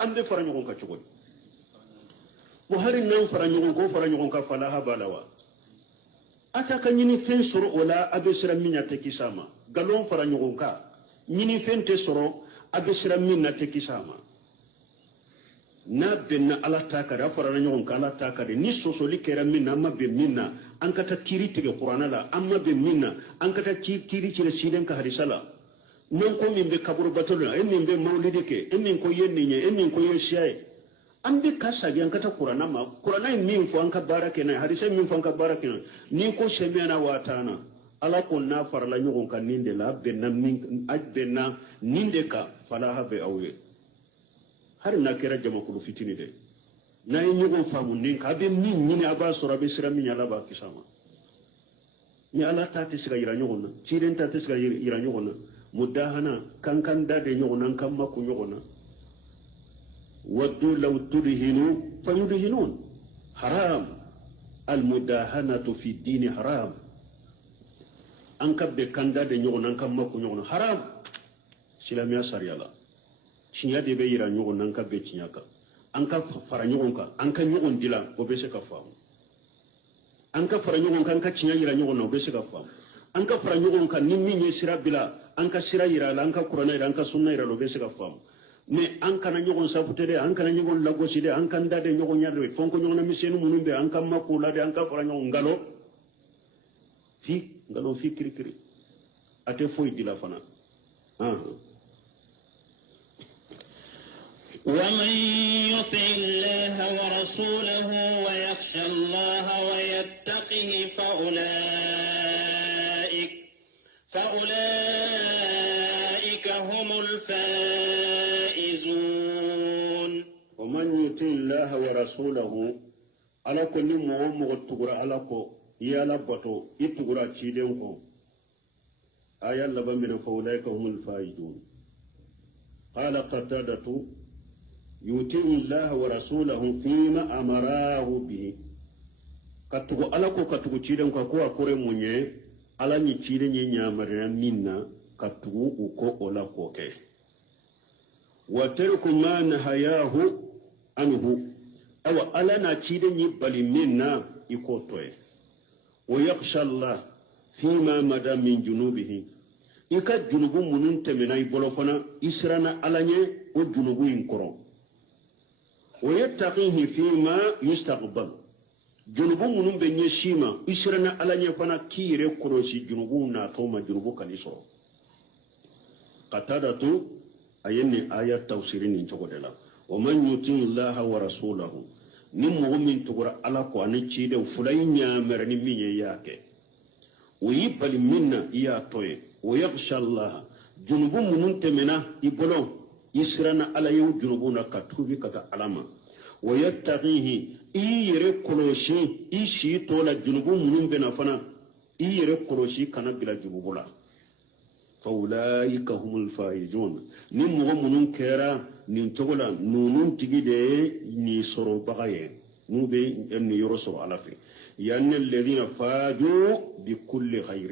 an bɛ fara ɲɔgɔn ka cogo di wa hari nan fara ɲɔgɔn ko fara ɲɔgɔn ka falaha b'a la wa a ta ka ɲini fɛn sɔrɔ o la a bɛ siran min na tɛ kisi a ma nkalon fara ɲɔgɔn kan ɲini fɛn tɛ sɔrɔ a bɛ siran min na tɛ kisi a ma n'a bɛnna ala ta ka di a farala ɲɔgɔn kan ala ta ka di ni sɔsɔli kɛra min na an ma bɛn min na an ka taa kiiri tigɛ kuranɛ la an ma bɛn min na an ka taa kiiri tigɛ siden ka hadisa la n'an ko min bɛ kaburu bato la e min bɛ mawulidi kɛ e min ko ye nin ye e min ko ye siya ye an bɛ ka sagi an ka taa kuranɛ ma kuranɛ ye min fɔ an ka baara kɛ n'a ye hadisa min fɔ an ka baara kɛ n'a ye ni ko sɛmiyana waa taana ala ko n'a farala ɲɔgɔn kan nin de la a bɛnna nin de kan falaha bɛ aw ye hari n'a kɛra jamakulu fitini dɛ n'a ye ɲɔgɔn faamu nin kan a bɛ min ɲini a b'a sɔrɔ a bɛ siran min ala b'a kisi a ma ni ala ta tɛ se ka yira ɲɔgɔn na ciden ta tɛ se ka yira ɲɔgɔn na mudahana kan kan da de ɲɔgɔn na an kan maku ɲɔgɔn na ودوا لو تدهنوا فيدهنون حرام المداهنة في الدين حرام أنك بكندا دي نيغون أنك مكو نيغون حرام سلاميا ساريالا شنيا دي بيرا نيغون أنك بيتنياكا أنك فرا نيغون كا أنك نيغون ديلا وبيسك فام أنك فرا نيغون كا أنك تنيا يرا نيغون وبيسك فام أنك فرا نيغون كا نمي نسيرا بلا أنك سيرا يرا أنك قرآن يرا أنك سنة يرا وبيسك فام mais an kana ɲɔgɔn sabute de an kana ɲɔgɔn lagosi de an kan da de ɲɔgɔn ɲa de fonko ɲɔgɔn na misɛnnin minnu bɛ an ka mak'u la de an ka fara ɲɔgɔn ngalo fi kirikiri a tɛ foyi dila fana ومن يطع الله ورسوله ويخشى الله ويتقه فأولئك هم الفائزون ومن يطع الله ورسوله على كل مؤمن تغرى على كو يالا بطو يتغرى تشيدنكو آية لبا من فأولئك هم الفائزون قال قتادة يطيع الله ورسوله فيما أمراه به كتغو على كو كتغو تشيدنكو كو أكوري منيه على نتشيدن ينامرنا منا كتغو أكو أولا كوكي وترك ما نهياه عنه أو على نتشيدن يبالي منا يكوتوه ويخشى الله فيما مدى من جنوبه إكا جنوب منون تمنى يبولوفنا إسرانا على نيه وجنوب ينكرون ويتقيه فيما يستقبل جنوبون منهم بني شيما إسرنا على نيفنا كيري كروسي جنوبون ناتوما جنوبو كنيسو قتادة أيني آيات توسيرين انتقودلا ومن يطيع الله ورسوله نمو من تقرأ على قواني تشيدة وفلاين يامرني من ياكي ويبال منا ياتوي ويغشى الله جنوبون منهم تمنا يبلو إسرنا على يو جنوبون كتوبي كتا علامة ويتقيه إيري كروشي إيشي تولا جنوبون منهم بنافنا إيري كروشي كان بلا جنوبولا فأولئك هم الفائزون نمو منون كيرا ننتقل نونون تجد نيسرو بغاية نوبي نيرسو على في يعني الذين فازوا بكل خير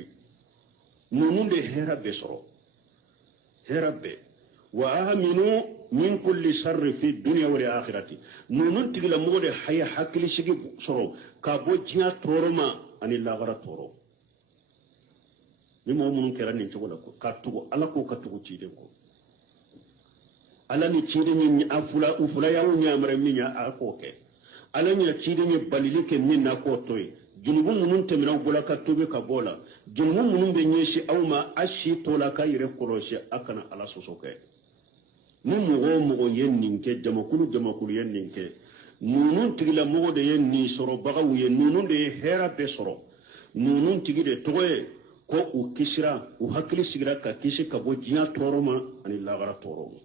نونون دي هرب بسرو هرب وآمنوا من كل شر في الدنيا والآخرة نونون تجد مود حياة حكلي شجي سرو كابو جنا تورما أن الله غرا تورو نمو منون كيرا ننتقل كاتو على كو كاتو تيدي كو ala ni cide ni afula ufula ya unya mare minya akoke ala ni cide ni balilike min na ko toy junubu munun temina gula ka tobe ka bola junubu munun be nyeshi awma ashi tola ka yire koroshe akana ala sosoke ni mugo yenninke jamakulu yenninke nunun tigila mugo de yenni soro bagawu yen nunun de hera be soro nunun tigide toye ko u kisira u hakili sigira ka kishi ka bo jiya toroma ani lagara toroma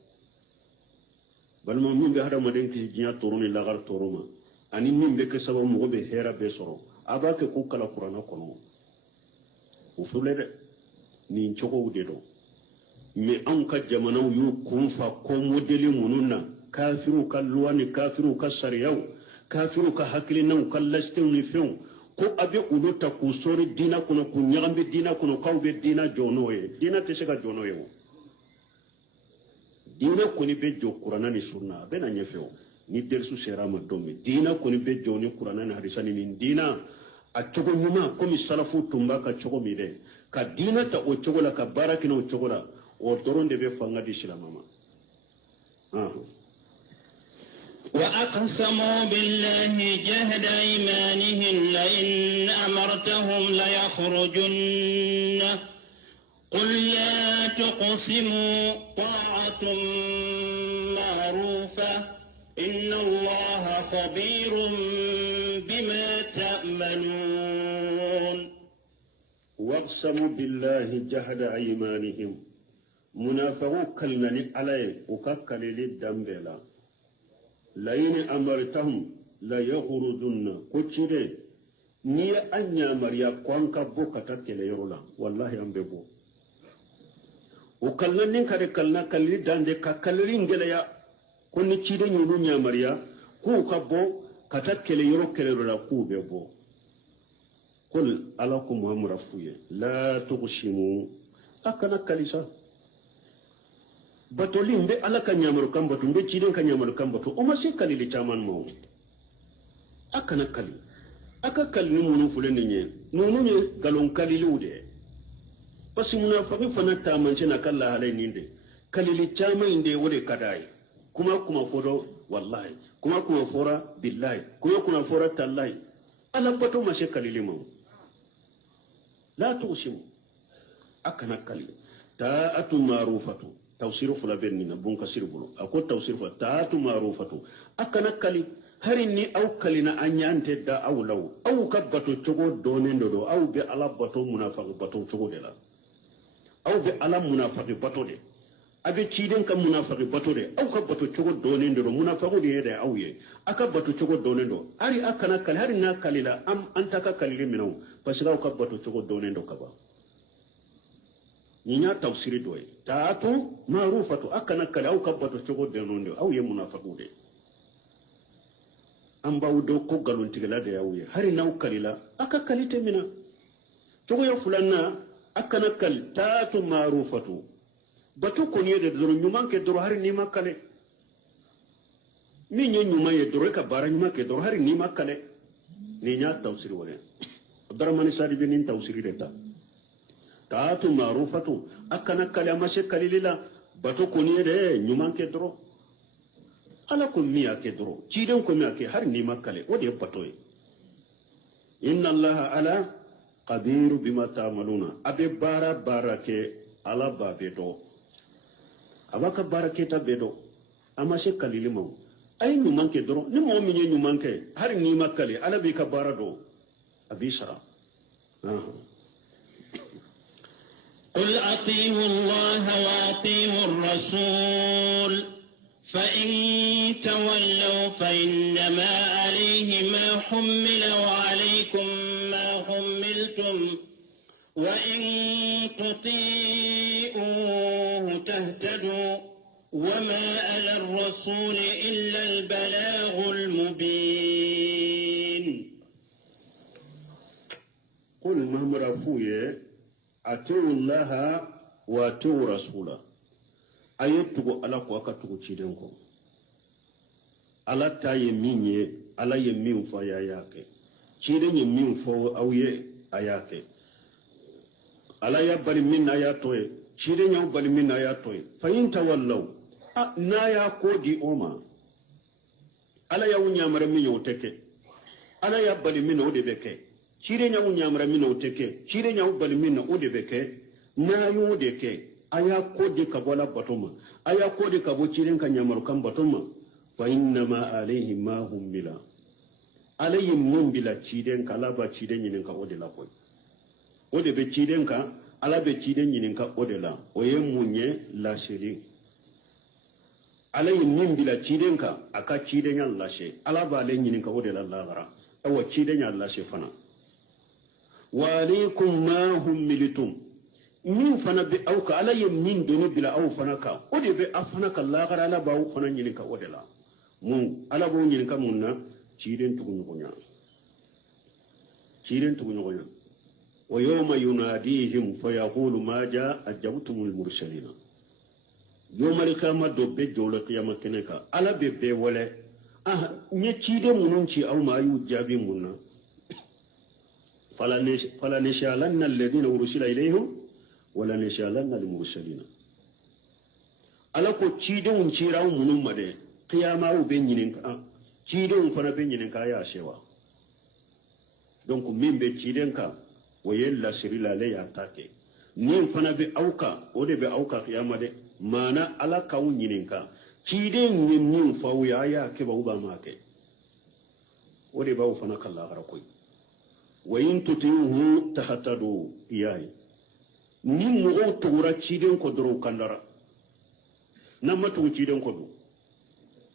balma min be hada maden ki jiya toroni lagar toroma ani min be ke sababu mugo be hera be soro abake ku kala qur'ana kono u fulede ni chogo ude do me an ka jamanaw yu kunfa ko modeli mununna kafiru kalluwani kafiru kasariyau kafiru ka hakili nan kallaste ni few ko abe ulota ku sori dina kuno ku nyagambe dina kuno kawbe dina jonoye dina tesega jonoye dina koni be jo qur'ana ni sunna be na nyefew ni dersu serama domi dina koni be jo ni qur'ana ni hadisani min dina a cogo nyuma komi salafu tumba ka cogo mi de ka dina ta o cogo la ka barakina o cogo la o doronde be fanga di silamama وأقسموا بالله جهد أيمانهم لئن أمرتهم ليخرجن قل لا تقسموا طاعة معروفة إن الله خبير بما تأملون واقسموا بالله جهد أيمانهم منافقوا كلنني عليه وككل للدنبلا لئن أمرتهم لا يخرجن كتير ني أنيا مريا كوانكا بوكا تليرولا والله أمبو وكلنن كده كلنا كلي داندي ككلرين جليا كوني تشيد نيولو نيا مريا كو كبو كتا تليرو كليرولا كو بيبو قل ألاكم محمد رفوية لا تقسموا أكنا كليسا batolin be ala ka nyamaru kan batu be ciden ka nyamaru kan batu o ma se kali le chaman mo akana kali aka kali ni munu fulen ni nunu ne galon kali lude pasi munafaqi fana ta manche na kala halai ni de kali le chaman inde wode kadai kuma fodo wallahi kuma fora billahi kuma fora tallahi ala batu ma se kali le mo la tusimu akana kali ta'atu marufatu توصير فلا بيننا بونك سيربلو أكو توصير فتاة معروفة أكنا كلي هرني أو كلنا أني أنت دا أو لو أو كبتو تشغو دونين دو أو بألا بتو منافق بتو تشغو دلا أو بألا منافق بتو دي أبي تشيدن كمنافق بتو دي أو كبتو تشغو دونين دو منافق دي يدا أو يه أكبتو تشغو دونين دو أري أكنا كلي هرنا كلي لا أم أنت كلي منو بس لا كبتو تشغو دونين دو كبا نينا توصير دوي تاتو معروفة أكنا كلا أو كبتو تشغل دينون دو أو يمنافقو دي أم باودو كو غالون تيغلا دي أو يه هاري ناو كليلا أكا كليتي منا تغو يفلانا أكنا كل تاتو معروفة باتو كونيه دي درو نيومان كي درو هاري نيما كالي مين نيومان يدرو كبارا نيما كي درو هاري نيما كالي نينا توصير ولي درماني ساري بنين توصير دي taatu marufatu akana kala mashe kalilila bato koniye de nyuman ke dro ala ko miya ke doro ciden ko miya ke har ni makale o de batoy inna allaha ala qabiru bima ta'maluna abe bara ke ala ba be do abaka barake ta be do ama she kalilimo ay ñu manke doro ni mo mi ñu manke har ni makale ala be ka bara do abi shara قل أطيعوا الله وأطيعوا الرسول فإن تولوا فإنما عليه ما حمل وعليكم ما حملتم وإن تطيعوه تهتدوا وما على الرسول إلا البلاغ المبين قل مهمرا فويه أطيعوا الله وأطيعوا رسوله ayettugo ala ko akatugo ciden ko ala ta ye min ye ala ye min fo yake ciden ye min fo awye ayake ala ya bari min na ya toye ciden ya bari min na ya toye fa in tawallaw na ya ko di oma ala ya wunya mara min yo teke ala ya bari min o de beke ciden ya wunya mara min o teke ciden ya bari min o de beke na yo de ke aya kodi ka bola batoma aya kodi ka bo ciren ka nyamar kan batoma fa inna ma alayhi ma hum bila alayhi mun bila ciden ka la ba ciden yin ka ode la koy ode be ciden ka ala be ciden yin ka ode la o ye munye la shiri alayhi mun bila ciden ka aka ciden yan la she ala ba le yin ka ode la la gara awa ciden yan la she fana wa alaykum ma hum militum min fana be aw ka ala ye min doni bila aw fana ka o de be afana ka lagara ala ba aw fana nyini ka o de la mun ala bo nyini ka mun na ciden tugu nyonya wa yawma yunadihim fa yaqulu ma jaa ajabtumul mursalin yawma likama do be jolo qiyamah keneka ala be wala nye ciden munun ci aw ma yu jabi munna fala nishalanna alladhina ursila ilayhim wala nishalanna al-mursalin ala ko cidon cirawo munun made qiyama u be nyinin ka cidon fana be nyinin ka ya shewa donc min be ciden ka wayella sirila le ya take nin fana be auka o de be auka qiyama de mana ala ka u nyinin ka ciden nin fa ya ke ba uba make o de ba u fana kala gara koy wa in tutihu tahtadu iyai ni mo tugura ciden ko doro kandara namma tugu ciden ko do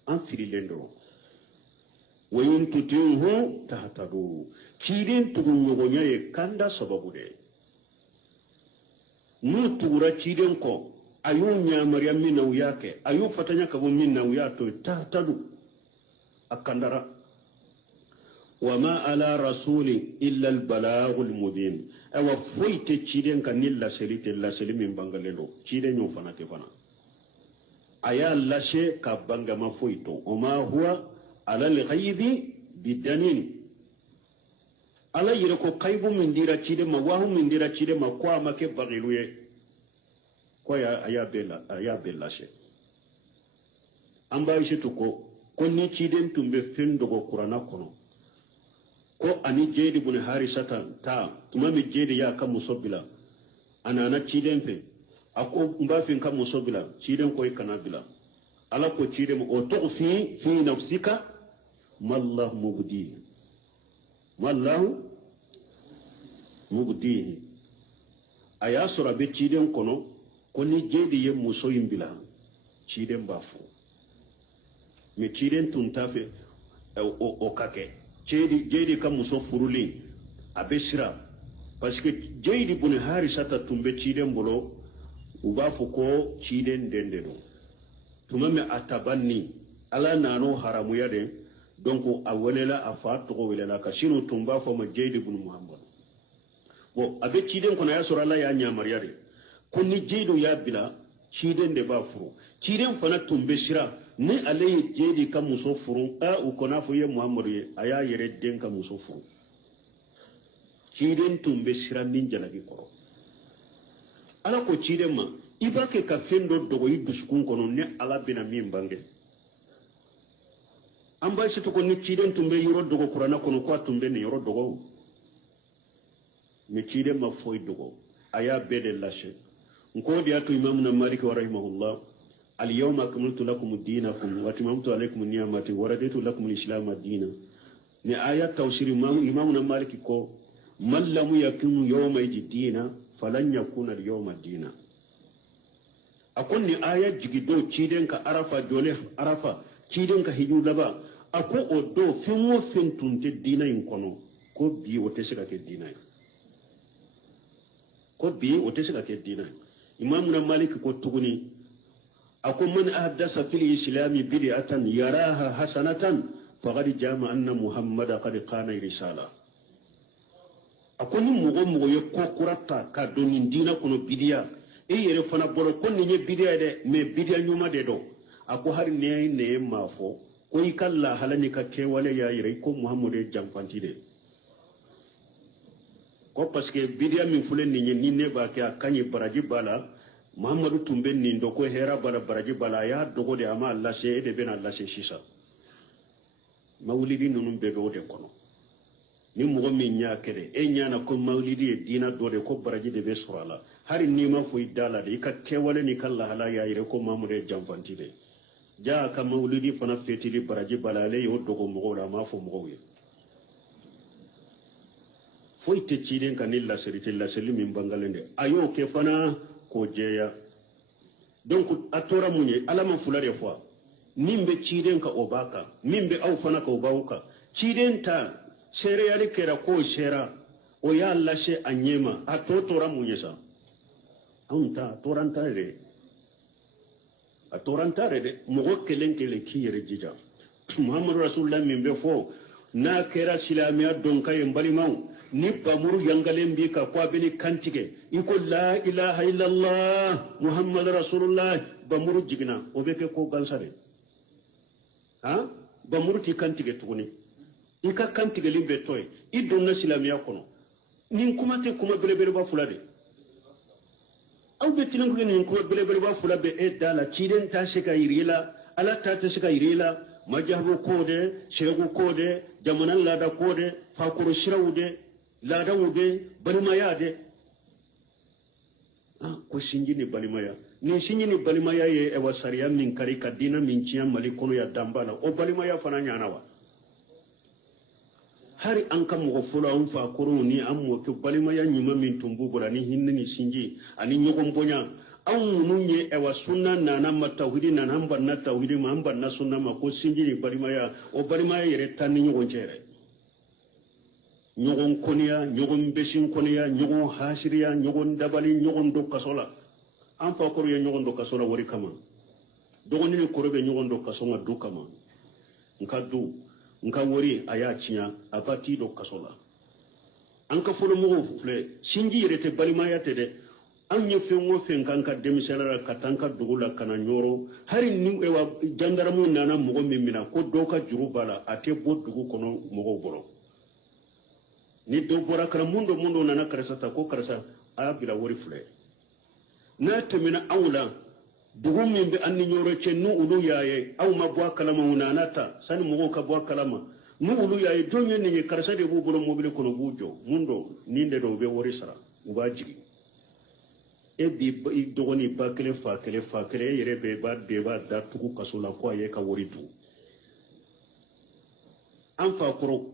an firi lendo wa in tutihu tahtadu ciden tugu ngonya ye kanda sababu de no tugura ciden ko ayu nya maryam min yake ayu fatanya ka bo min na to tahtadu akandara وما على رسول إلا البلاغ المبين أو فويت تشيدن كان لا سليم من بانغالو تشيدن يوم فنا تفنا أيا لا شيء كبانغ ما فويتو وما هو على الغيب بدليل على يركو كيف من ديرا تشيدن ما وهم من ديرا تشيدن ما كوا ما كبغيلوه كوا أيا بلا شيء أمبا يشتوكو كوني تشيدن تمبي فندو كورانا كونو ko ani jeedi bune harisata ta tuma mi jeedi ya kam musobila anana ciden fe ako mbafin kam musobila ciden ko ikana bila ala ko ciden o to fi nafsika mallahu mubdi aya sura be ciden kono ko ni jeedi ye muso yimbila ciden bafu mi ciden tunta fe o kake jeedi kam muso furuli abesira parce que jeedi bune harisata tumbe ciden bolo uba fu ko ciden dendeno tumame atabanni ala nano haramu yade donc a welela a fa to welela ka sino tumba fo ma jeedi bune muhammad bo abe ciden kono ya sura la ya nyamar yade konni jeedo ya bila ciden de ba furu ciden fana tumbe sira ni alaye jeedi kam muso furu u kona fo ye muhammadu ye aya yere den kam muso furu ciden tumbe sira min jalagi koro ala ko ciden ma ibake ka fendo dogo yi duskun kono ne ala bina min bange amba situ ko ni ciden tumbe yoro dogo qur'ana kono ko tumbe ni yoro dogo ni ciden ma foy dogo aya bede lashe nko dia to imam na malik wa rahimahullah al yawma akmaltu lakum dinakum wa atmamtu alaykum ni'mati wa raditu lakum al-islam ad-din ni aya tawsir imam na malik ko man lam yakun yawma dina falan yakuna al-yawma dina akon ni aya jigido ciden ka arafa jole arafa ciden ka hiju laba ako o do finwo fintunte dina in kono ko bi o tesika ke dina ko bi o tesika ke dina imam na malik ko tuguni ako man ahdasa fil islami bid'atan yaraha hasanatan faqad jama anna muhammada qad qana risala ako ni mugo ye ko kurata ka donin dina kono bidiya e yere fana bolo ko ni ye bidiya de me bidiya nyuma de do ako har ne mafo ko ikalla halani ka kewale ya yere ko muhammadu jamfanti de ko parce que bidiya min fulen ni ne ba ke akanye baraji bala muhammadu tumben ni ndo ko hera bala baraji bala ya dogo de ama allah se de ben allah se sisa mawlidi nunum be do de kono ni mugo min nya kede e nya na ko mawlidi e dina do de ko baraji de be surala hari ni ma fu idala de ka kewale ni kala hala ya yire ko muhammadu jamfanti de ja ka mawlidi fana feti di baraji bala le yo dogo mugo la ma fu mugo ye foi te ciden kanilla serite la selimi bangalende ayo ke fana ko jeya donc atora munye alama fulare fois nimbe ciden ka obaka nimbe au fana ka obauka ciden ta sere yari kera ko shera o ya lashe anyema atotora munye sa anta torantare de mugo kelen ki yere jija muhammadu rasulullah mimbe fo na kera silamiya donka en balimaw ni bamuru yangalen bi ka kwa beni kantige iko la ilaha illallah muhammad rasulullah bamuru jigna o be ke ko gansare ha bamuru ti kantige tuguni ika kantige limbe toy idonna silamiya kono nin kuma te kuma bele ba fulade aw be tinan ko nin kuma bele ba fulabe e dala ciden ta shika yirila ala ta shika yirila majahbu kode shegu kode jamanan lada kode fakuru shirawde lada wube balimaya de ko sinjini balimaya ni sinjini balimaya ye e wasariya min kari ka dina min ciya mali kono ya dambala o balimaya fana nyana wa hari an kam mo fulo an fa koro ni am mo to balimaya nyuma min tumbu bora ni hinni ni sinji ani nyogom bonya an mununye e wasunna nana matawhidi nana hamba na tawhidi ma hamba na sunna ma ko sinjini balimaya o balimaya yere tan ni nyogon cere nyogon konia nyogon besin konia nyogon hasiriya nyogon dabali nyogon do kasola an fa koro ye nyogon do kasola wori kama dogoni ni korobe nyogon do kasonga do kama nka wori aya cinya abati do kasola an ka folo mo fule sinji rete balimaya tede an ye fengo fen kan ka demiselara katanka dugula kana nyoro hari ni ewa jandaramu nana mogo mimina ko do ka juru bala ate bo dugu kono mogo boro ni do bora kala mundo nana karasata ko karasa abila wori fule na temina awla dugu min be anni nyoro cennu ulu yaye aw ma bwa kalama unanata sani mogo ka bwa kalama nu ulu yaye donye ni karasa de bu bolo mobile kono bujo mundo ninde do be wori sara ubaji e bi dogoni ba kele fa kele yere be ba de ba da tugu kasola ko aye ka wori du am fa koro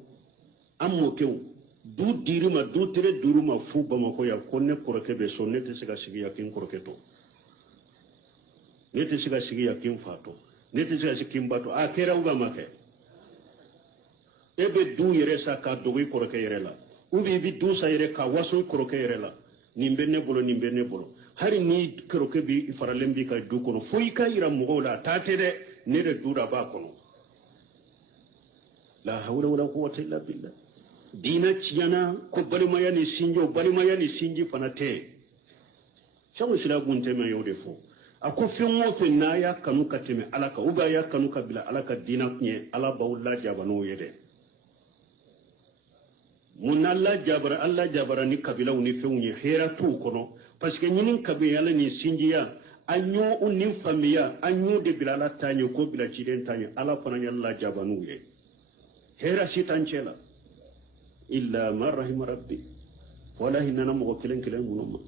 am mo kew du dirima du tere duruma fu bama ko ya konne koroke be so nete siga sigi yakin koroke to nete siga sigi yakin fato nete siga sigi bato a kera uga make ebe du yere sa ka dogi koroke yere la ubi bi du sa yere ka waso koroke yere la nimbe ne bolo hari ni koroke bi faralembi ka du kono foi ka ira mugola tatere ne de dura ba kono la hawla wala quwwata illa billah dina ciyana ko balimaya ni sinji fanate shawo sila gunte me yode fo ako fengo fe na ya kanu kateme alaka uga ya kanu kabila alaka dina nye ala bawla jabano yede munalla jabara ni kabila uni feunye hera tu kono parce que nyinin kabila ni sinjiya anyo unin famiya anyo de bilala tanyo ko bila ciden tanyo ala fana yalla jabanu ye hera sitanchela illa man rahima rabbi wala hinna mo kilen kilen munuma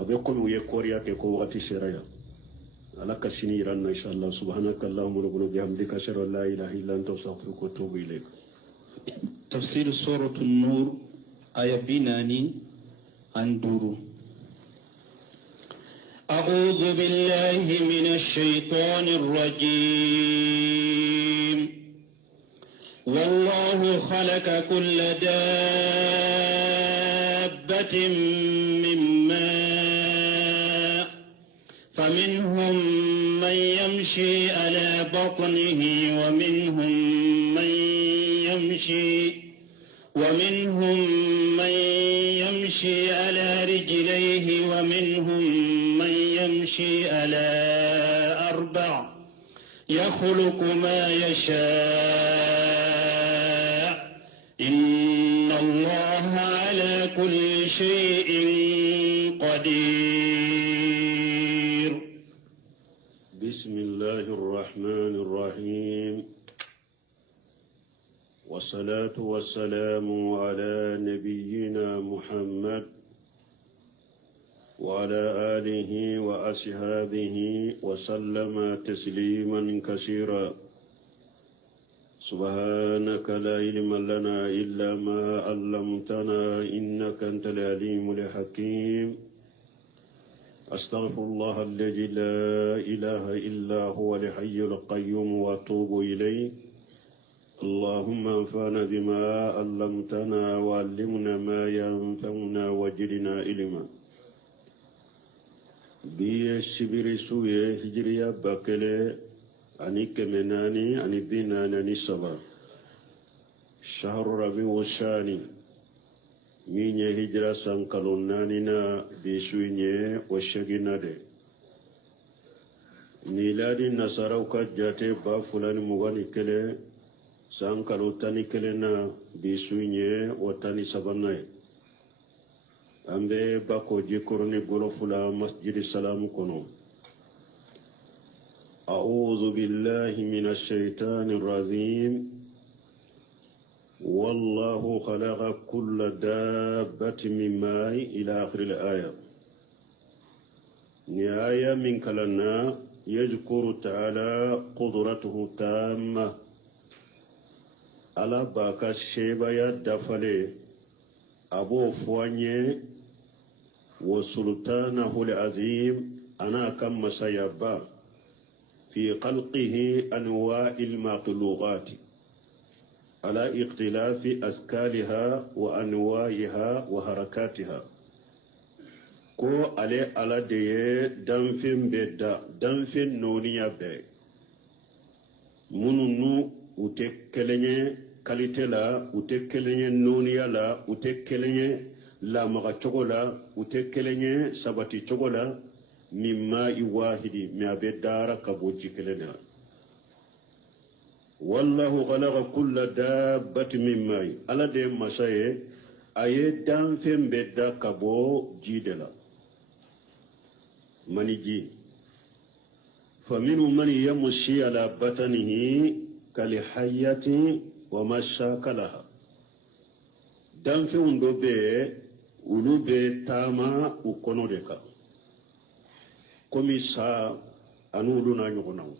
abe ko mo ye koriya ke ko wati seraya ala kasini ranna inshallah subhanaka allahumma rabbuna bihamdika ashhadu an la ilaha illa anta astaghfiruka wa atubu ilayk. تفسير سورة النور آية بناني أندورو. أعوذ بالله من الشيطان الرجيم. والله خلق كل دابة من ماء فمنهم من يمشي على بطنه ومنهم من يمشي على رجليه ومنهم من يمشي على أربع يخلق ما يشاء إن الله على كل شيء قدير. بسم الله الرحمن الرحيم والصلاة والسلام على نبينا محمد وعلى آله وأصحابه وسلم تسليما كثيرا. سبحانك لا علم لنا إلا ما علمتنا إنك أنت العليم الحكيم. أستغفر الله الذي لا إله إلا هو الحي القيوم وأتوب إليه. اللهم انفعنا بما علمتنا وعلمنا ما ينفعنا وزدنا علما. بي الشبر سوية هجريا باكلي أني كمناني أني بيناني سبا شهر ربيع الثاني مين هجرة سانكالونانينا بسويني وشغينا دي ميلادي نصاروكا جاتي بافلاني مغاني كلي sankalo tani kelena bisuinye watani sabanay ambe bako jikoroni golofula masjidi salam kono. أعوذ بالله من الشيطان الرجيم. والله خلق كل دابة من ماء إلى آخر الآية. نهاية من كلنا يذكر تعالى قدرته تامة ala baka shebaya dafale abo fuanye wa sultanahu al-azim ana kam masayaba fi khalqihi anwa'il makhluqat ala ikhtilafi askaliha wa anwa'iha wa harakatiha ko ale ala de danfin bedda danfin noniya be mununu ute kelenye qualité la ute kelenye noniya la ute kelenye la maga chogola ute kelenye sabati chogola mimma iwahidi mi abedara kaboji kelena. wallahu khalaqa kulla dabbatin mimma ala de masaye aye danfen bedda kabo jidela maniji faminhum man yamshi ala batnihi kalihayati wa mashakalaha. danfeŋo do be ulu be taama u kono de kan komi saa anu ulu na ɲɔgɔnaw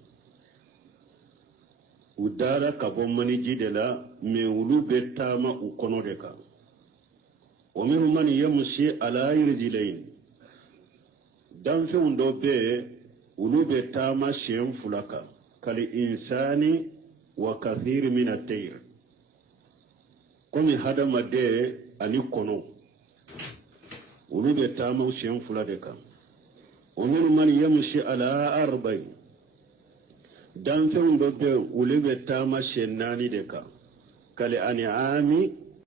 u dara ka bɔ maniji de la me ulu be taama u kono de kan. wa minhum man yamshi ala rijlayn. danfeŋo do be ulu be taama siɲɛ fula kan kali insani wa kathir min at-tayr komi hadama de ani kono ulu be taama siɲɛ fula de kan. wa minhum man yamshi ala arba'in. danfeŋo do be ulu be taama siɲɛ naani de kan kali an'ami